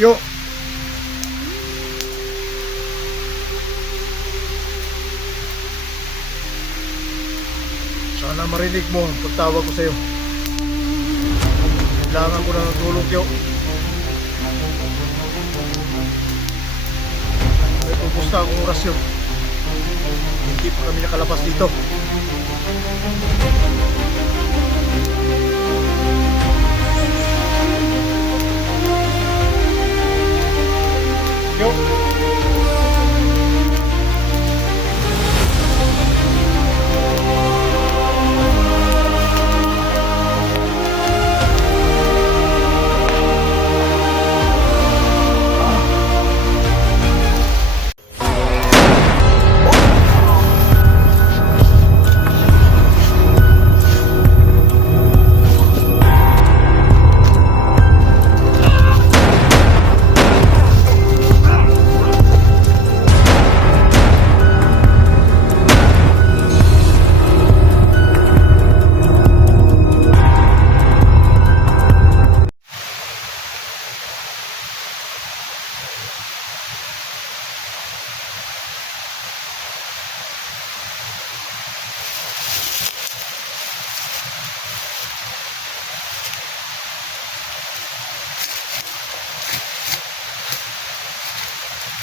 Yo, sana marinig mo ang pagtawag ko sa'yo. Kailangan ko na ng tulong, Yo. May ubos na akong orasyon. Hindi pa kami nakalabas dito. Yo.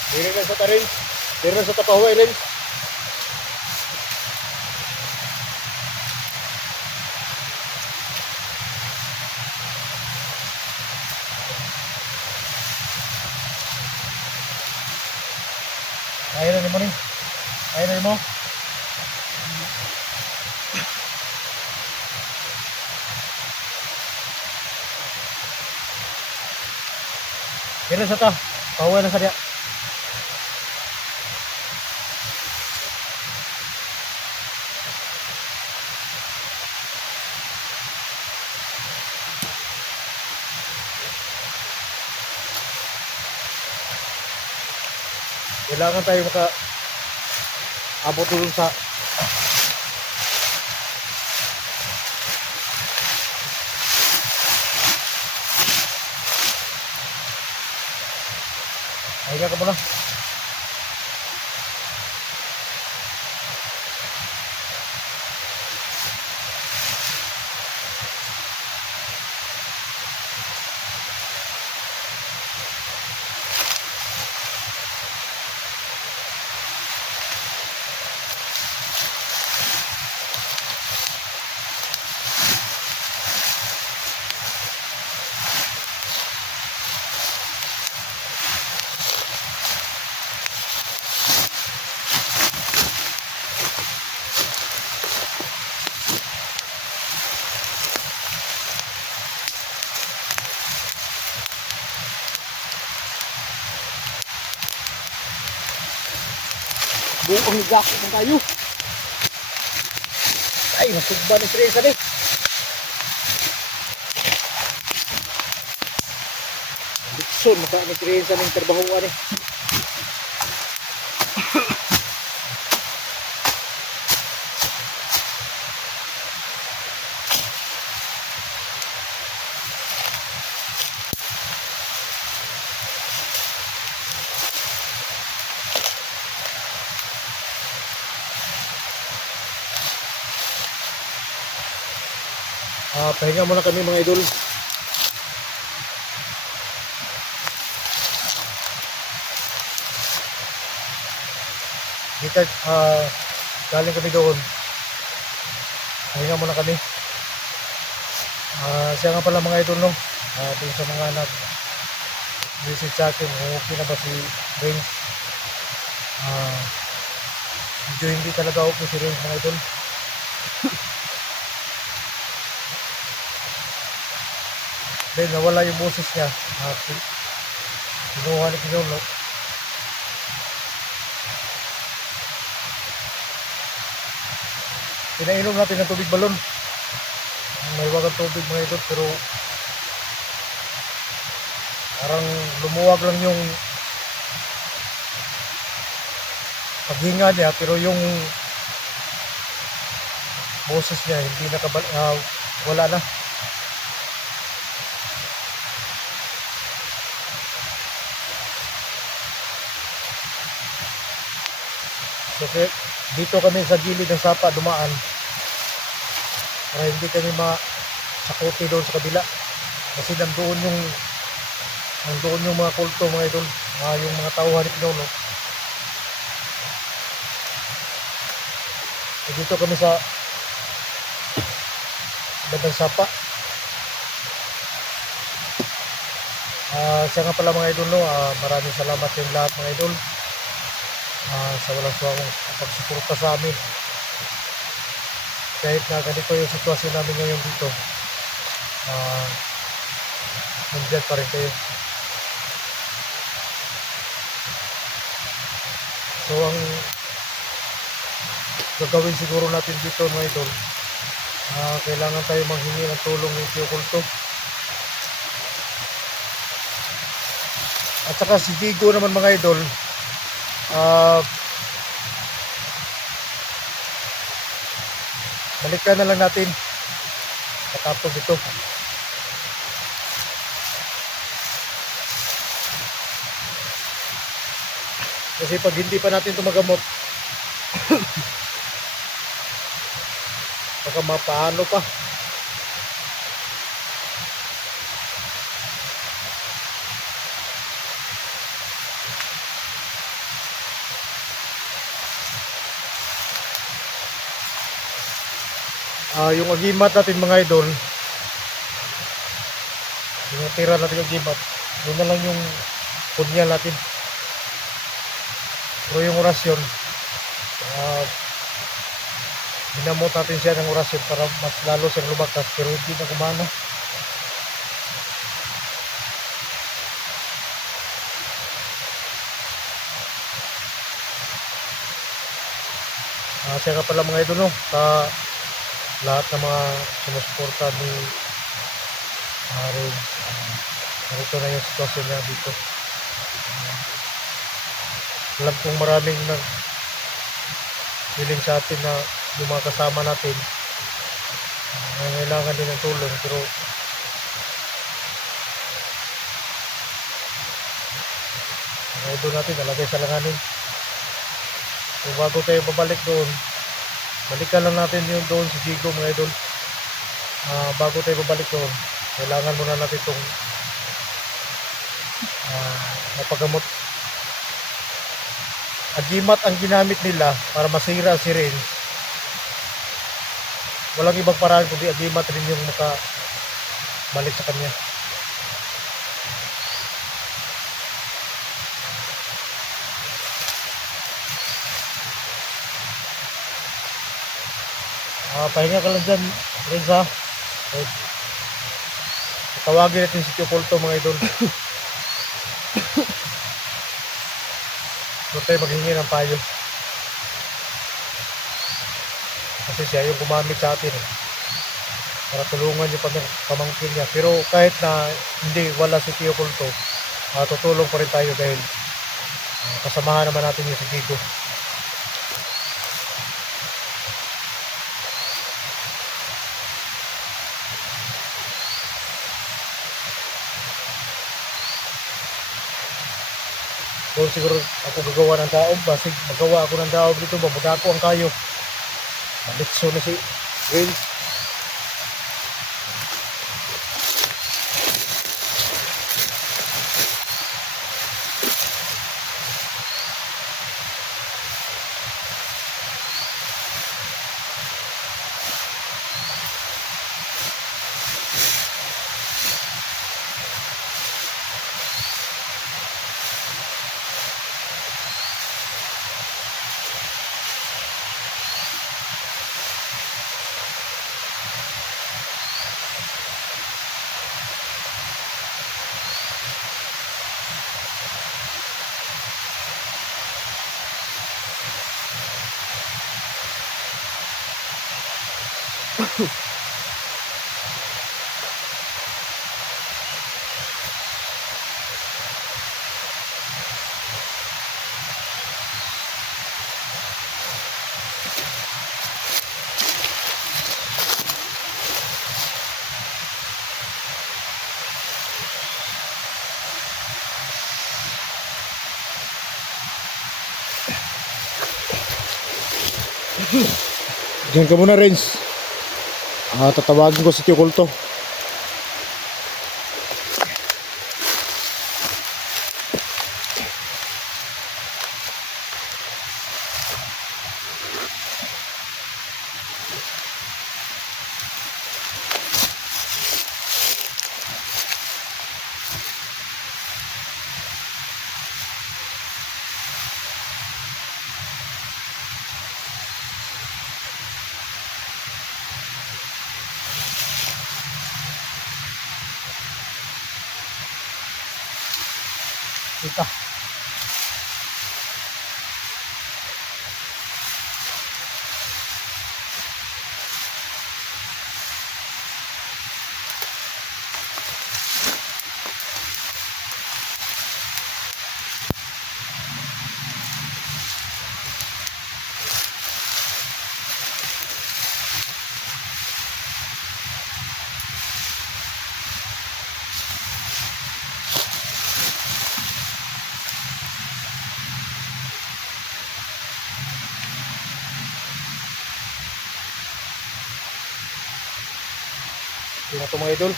Diri na sa tarin, diri na sa tapahuay rin. Kaya na mo rin. Kaya na mo. Diri na sa ta, pahuay na sa diya. Kailangan tayo abot dun sa ayun ka muna. Buong ang gako ng kayo. Ay, nasugba ni Teresa ni. Bukson maka ni Teresa ng trabahoan ni. Pahinga muna kami mga idol. Dito, galing kami doon. Pahinga muna kami. Siya nga pala mga idol, no? Doon sa mga nag-visit sa akin, okay na ba si Ring? Medyo hindi talaga okay si Ring mga idol. Then nawala yung boses niya. Kinuha ni Pinuno. Pinainom natin ng tubig balon. May wagang tubig mga idol, pero parang lumuwag lang yung paghinga niya, pero yung boses niya hindi wala na. So dito kami sa gilid ng sapa dumaan para hindi kami masakuti doon sa kabila. Kasi nandoon yung mga kulto mga idol, yung mga tauhan ni Pinuno. So dito kami sa bandang sapa. Siya nga pala mga idol, no? Maraming salamat yung lahat mga idol sa walang suwang pagsuporta sa amin. Kahit na ganito yung sitwasyon namin ngayon dito, nandiyan pa rin kayo. So ang gagawin siguro natin dito mga idol, kailangan tayo manghingi ng tulong ng Tio Kulto. At saka si Digo naman mga idol, balikan na lang natin katapos ito. Kasi pag hindi pa natin ito magamot, baka mapaano pa. Yung agimat natin mga idol, yung tira natin yung agimat, yun na lang yung punyal natin. Pero yung orasyon, ginamot natin siya ng orasyon para mas lalo siyang lumakas, pero hindi na gumana. Siya nga pala mga idol, no? Sa lahat ng mga sumusuporta ni Aaron, narito na yung sitwasyon niya dito. Alam kong maraming feeling sa atin na yung mga kasama natin nangailangan din ng tulong, pero mga idol natin nalagay sa langanin. So bago tayo babalik doon, balikan lang natin yung doon si Digo mga idol. Bago tayo babalik doon, kailangan muna natin itong mapagamot. Agimat ang ginamit nila para masira si Renz. Walang ibang paraan kundi agimat rin yung makabalik sa kanya. Pahinga ka lang dyan, Renz, ha? Tawagin natin si Tio Kulto mga idol. Doon tayo maghingi ng payo. Kasi siya yung gumamit sa atin para tulungan yung pamangkin niya. Pero kahit na hindi wala si Tio Kulto, tutulong pa rin tayo dahil kasamahan naman natin yung si Digo. Kung siguro ako gagawa ng daog, basig magawa ako ng daog dito, babagako ang kayo. Malitso na si Renz. Diyan ka muna, Renz. Tatawagin ko si Tio Kulto. Ito. Ito na ito mga idol.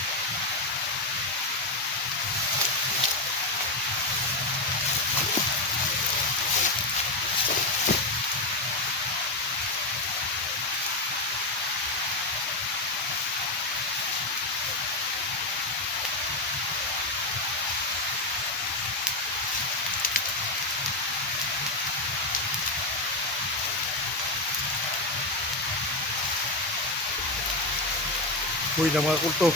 Uy na mga kulto.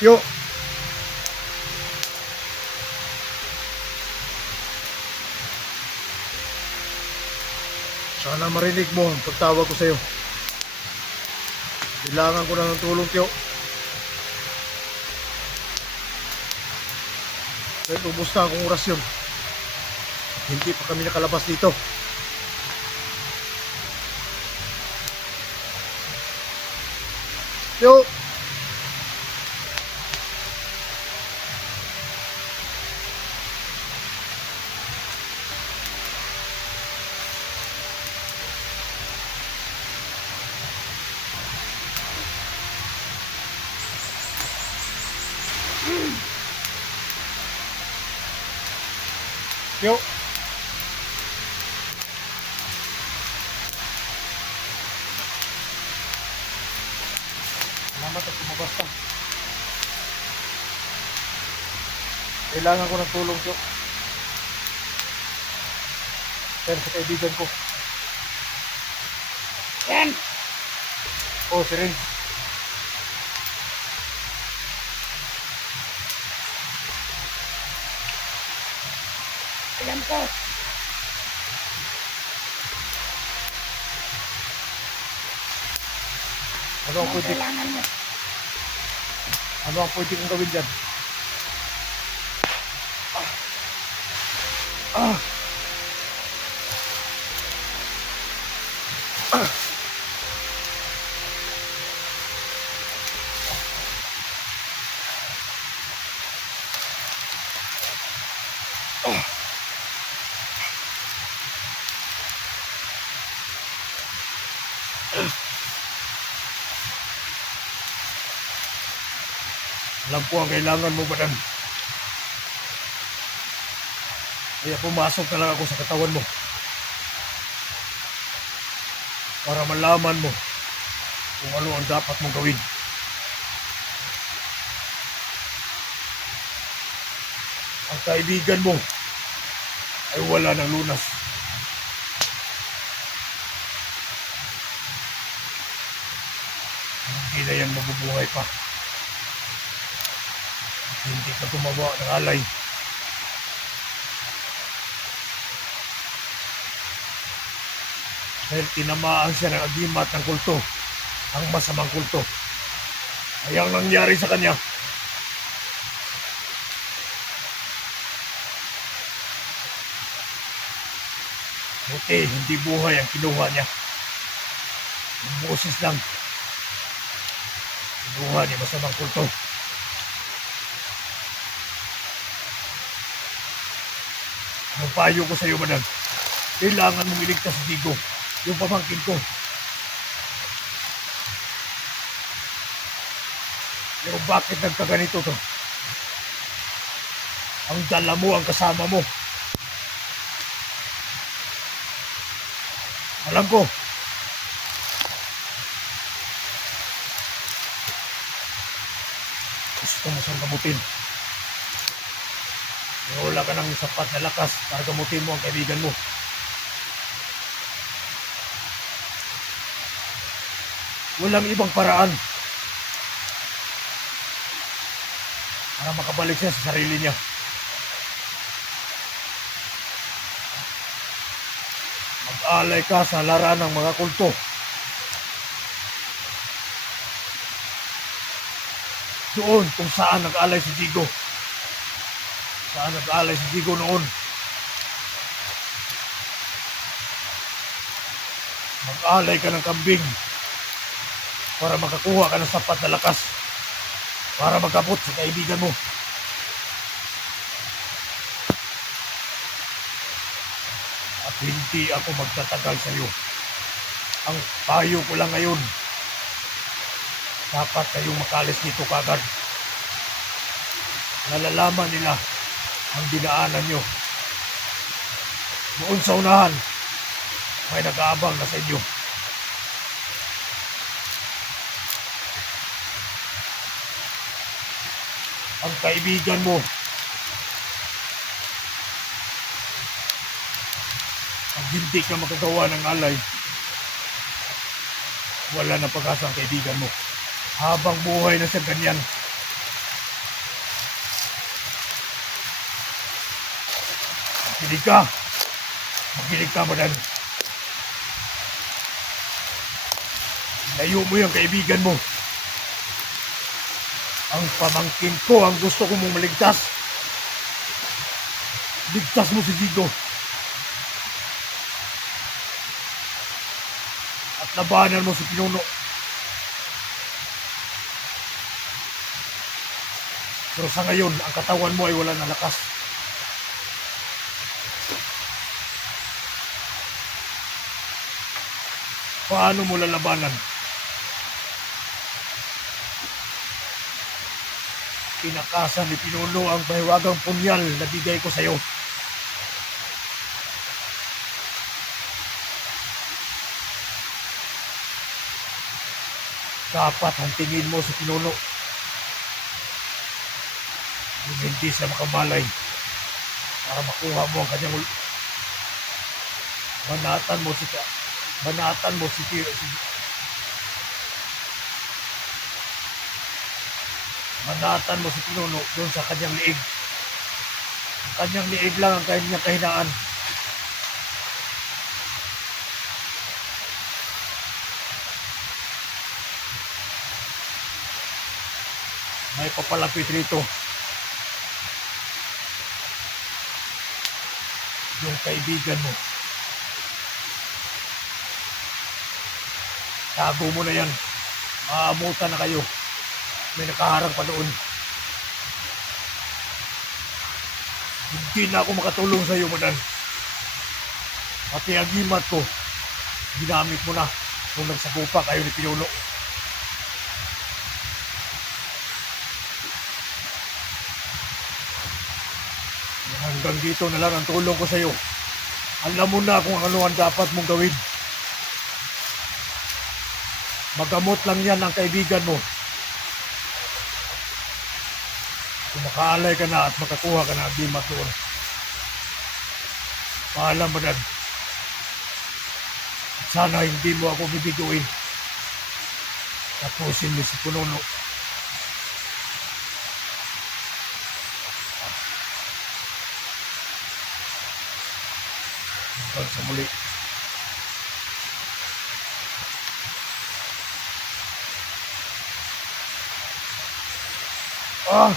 Yo. Sana marinig mo ang pagtawag ko sa iyo. Kailangan ko na ng tulong, Tio. Dahil ubos na akong orasyon. Hindi pa kami nakalabas dito. Tio! Tio! Salamat at lumabas ka. Kailangan ko ng tulong, Tio. Pero sa kaibigan ko. Yan! Oh, si Rin. Ayan ko. Ano ang pwede? Kailangan mo. Ano ang pwede kong gawin dyan? Ah! Ah! Alam ko ang kailangan mo, madam. Kaya pumasok na lang ako sa katawan mo. Para malaman mo kung ano ang dapat mong gawin. Ang kaibigan mo ay wala ng lunas. Hindi na yan mabubuhay pa. Hindi ka gumawa ng alay. Dahil tinamaan siya ng agimat ng kulto, ang masamang kulto. ay ang nangyari sa kanya. Buti, hindi buhay ang kinuha niya. Yung boses lang. Kinuha ni masamang kulto. Ang payo ko sa iyo, madam, kailangan mong iligtas si Digo, yung pamangkin ko. Pero bakit nagkaganito to? Ang dala mo, ang kasama mo. Alam ko. Gusto mo siyang gamutin. Pero wala ka ng sapat na lakas para gamutin mo ang kaibigan mo. Walang ibang paraan para makabalik siya sa sarili niya. Mag-alay ka sa larangan ng mga kulto. Doon kung saan nag-alay si Digo. Saan nag-alay si Digo noon. Mag-alay ka ng kambing para makakuha ka ng sapat na lakas para magkabot sa kaibigan mo. At hindi ako magtatagal sa iyo. Ang payo ko lang ngayon, dapat kayong makalis dito kagad. Nalalaman nila ang dinaanan nyo. Doon sa unahan, may nag-aabang na sa inyo. Ang kaibigan mo, pag hindi ka makagawa ng alay, wala na pag-asa ang kaibigan mo. Habang buhay na siya ganyan. Magilig ka. Magilig ka, madam. Layo mo yung kaibigan mo. Ang pamangkin ko ang gusto kong mong maligtas. Ligtas mo si Digo. At labanan mo si Pinuno. Pero sa ngayon, ang katawan mo ay wala na lakas. Paano mo lalabanan? Pinakasan ni Pinuno ang mahiwagang punyal na bigay ko sa iyo. Dapat hantingin mo si Pinuno. Hindi siya makamalay para makuha mo ang kanyang banatan mo si manatan mo si Pinuno doon sa kanyang liig. Ang kanyang liig lang ang kanyang kahinaan. May papalapit rito. Yung kaibigan mo. Tago mo na yan. Maamutan na kayo. May nakaharang pa doon. Hindi na ako makatulong sa iyo, madam. Pati ang himat ko, ginamit mo na nung nagsagupa kayo ni Pinuno. Hanggang dito na lang ang tulong ko sa iyo. Alam mo na kung ano ang dapat mong gawin. Magamot lang yan ang kaibigan mo. Kung makaalay ka na at makakuha ka na ang bimat doon. Paalam, madam. Sana hindi mo ako bibiguin. Tapusin mo si Pinuno. Hanggang sa muli. Ah!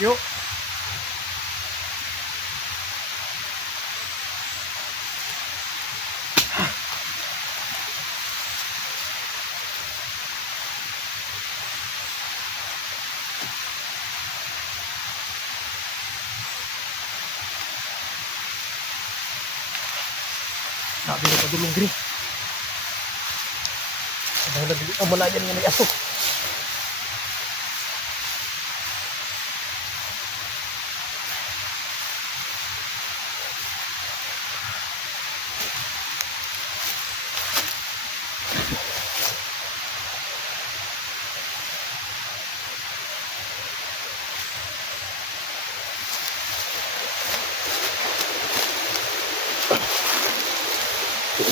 Yo. Sabi na padulong diri. Dahil nabili ang malayan nga may aso.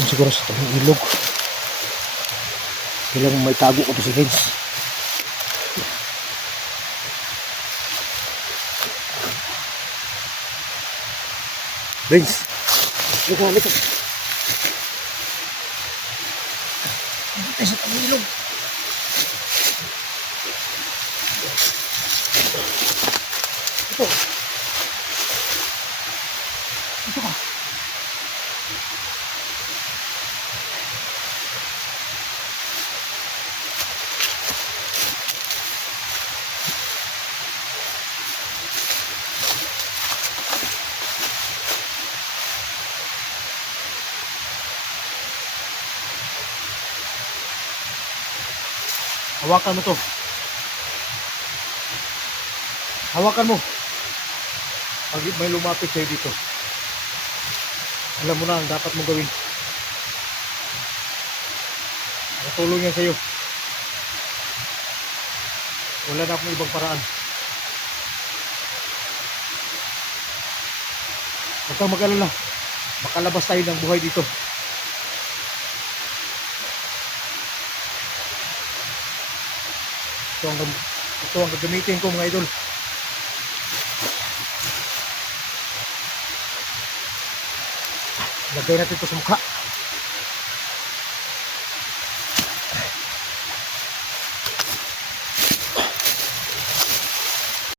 Siguro sa itong ilog. Kailangan may tago ko to si Vince. Vince! Ito na ito. Ay, sa itong ilog. Ito. Ito ka. Hawakan mo to. Hawakan mo. Pag may lumapit sa'yo dito, alam mo na ang dapat mong gawin. Matulong yan sa'yo. Wala na akong ibang paraan. Huwag kang mag-alala. Makalabas tayo ng buhay dito. Ito ang gagamitin ko, mga idol. Lagay natin ito sa mukha.